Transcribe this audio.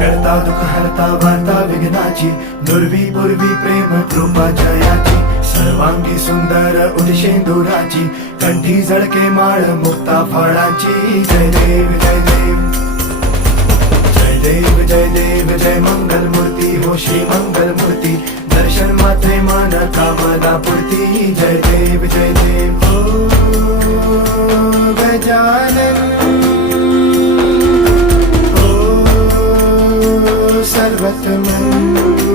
करता दुःख हरता वार्ता विघ्नाची, दुर्वी पूर्वी प्रेम कृपा जयाची, सर्वांगी सुंदर उदिशेंदुराची, कंठी झळके माळ मुक्ता फळाची. जय देव जय देव जय देव जय देव जय मंगल मूर्ती हो श्री मंगल मूर्ती, दर्शन मात्रे मन कामना पूर्ती. जय देव जय देव ओ गजानन ओ सर्वतमन.